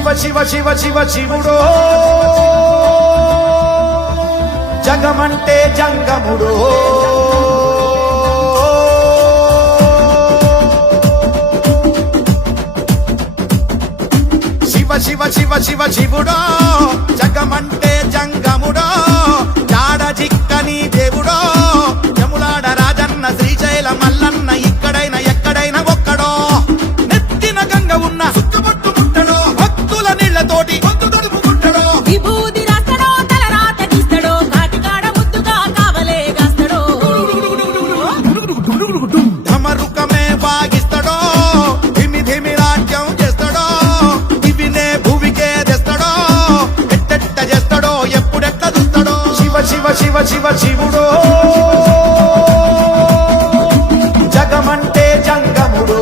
శివ శివ శివ శివుడో జగమంటే జంగముడో శివ శివ శివ శివ శివుడో జగమంటే జంగముడో జాడ జిక్కని దేవుడో యములాడ రాజన్న శ్రీశైల మల్లన్న ఇక్కడైన ఎక్కడైనా ఒక్కడో నెత్తిన గంగ ఉన్న సుక్కబొట్టు ముట్టడో భక్తుల నీళ్లతోటి పొద్దు తడుపుకుంటాడో విభూది రాస్తాడో తల రాత తీస్తాడో కాటికాడ ముద్దుగా కావలే కాస్తాడో ధమరుకమే వాగిస్తాడో ధిమి ధిమి రాజ్యం చేస్తాడో ఇవినే భువికే తెస్తాడో ఎట్టెట్ట చేస్తాడో ఎప్పుడెట్ట చూస్తాడో శివ శివ శివ శివ శివుడో జగమంటే జంగముడో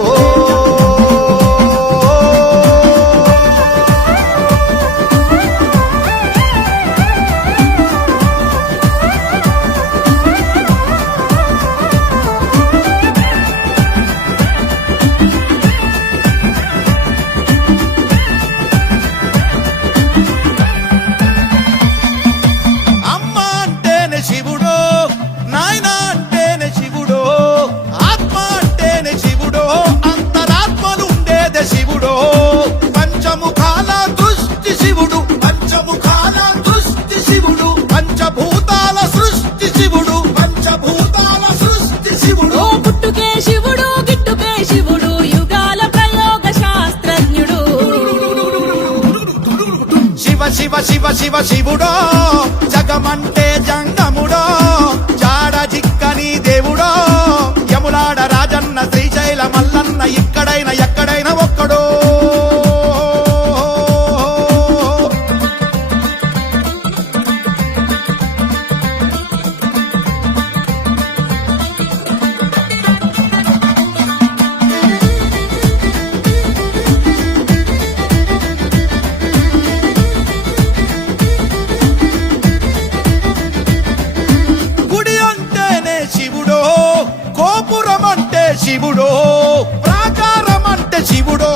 అమ్మ అంటేనే శివుడో నాయన అంటేనే శివుడో ఆత్మ అంటేనే శివుడో అంతరాత్మలు ఉండేదే శివుడో పంచముఖాల దృష్టి శివుడు పంచముఖాల దృష్టి శివుడు పంచభూతాల సృష్టి శివుడు పంచభూతాల సృష్టి శివుడు ఓ పుట్టుకే శివుడు గిట్టుకే శివుడు యుగాల ప్రయోగ శాస్త్రజ్ఞుడు శివ శివ శివ శివ శివుడో జగమంటే జంగముడో జాడ జిక్కని దేవుడో యములాడ రాజన్న శ్రీశైల మల్లన్న ఇక్కడైన ఎక్కడైనా ఒక్కడో గుడి అంటేనే శివుడో గోపురం అంటే శివుడో ప్రాకారం అంటే శివుడో